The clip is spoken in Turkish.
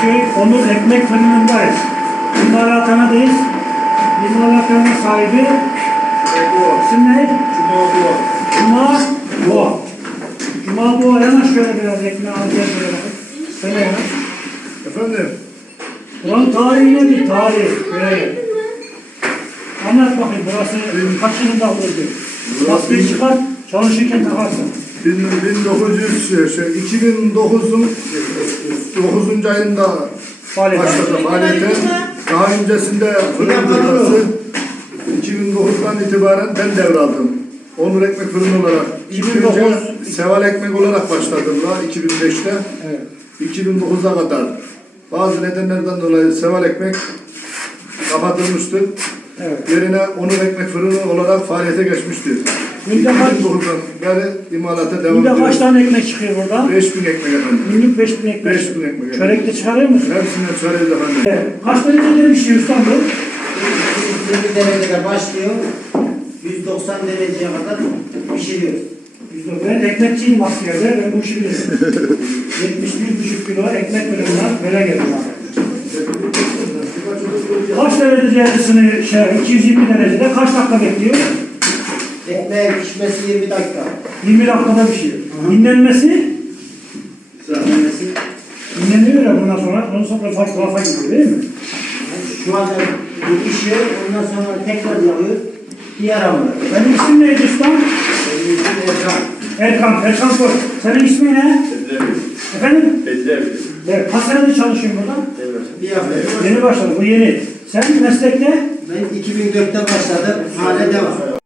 köy onun etmek fırınındayız. Bunlar atanadayız. Biz alakanın sahibi Cuma İsim ne? Cuma Doğa. Cuma Doğa. Cuma Doğa yana şöyle biraz ekmeği alacağız böyle. Söyle ya. Efendim? Buranın tarihi ne bir tarih? Böyle. Anlat bakayım burası yana, kaç yılında oldu? Burası... Baskıyı çıkar, çalışırken takarsın. 1900 şey yani 2009'un 9. ayında Baaliyet başladı faaliyete. De... Daha öncesinde fırın kurması adını... 2009'dan itibaren ben devraldım. Onur Ekmek Fırını olarak. 2009, önce 20. Seval Ekmek olarak başladım da 2005'te. Evet. 2009'a kadar bazı nedenlerden dolayı Seval Ekmek kapatılmıştı. Evet. Yerine Onur Ekmek Fırını olarak faaliyete geçmiştir. Günde kaç burada? Yani imalata devam ediyor. Günde kaç tane ayır. ekmek çıkıyor burada? 5000 gün ekmek efendim. Günlük 5 gün ekmek. 5 ekmek. Çörek de mi? çıkarıyor musun? Hepsinden çörek de efendim. Evet. kaç tane ekmek demiş şey usta bu? 20 derecede başlıyor. 190 dereceye kadar pişiriyor. Ben ekmekçiyim askerde, ve bu işimde. 71 buçuk kilo ekmek bölümüne böyle geldim Kaç derece cihazını şey, 220 derecede kaç dakika bekliyor? Tekne düşmesi 20 dakika. 20 dakikada bir şey. Aha. İnlenmesi? Sıramlanması. İnleniyor ya bundan sonra. Ondan sonra farklı rafa gidiyor değil mi? Yani şu anda düşüyor. Ondan sonra tekrar yalıyor. Diğer anda. Benim ismim ne Edistan? Erkan. Erkan. Erkan, Erkan sor. Senin ismin ne? Bedirebilir. Efendim? Bedirebilir. Evet. Kaç senedir çalışıyorsun burada? Evet. Bir hafta. Yeni başladım. Bu yeni. Sen meslekte? Ben 2004'te başladım. Evet. Hale devam.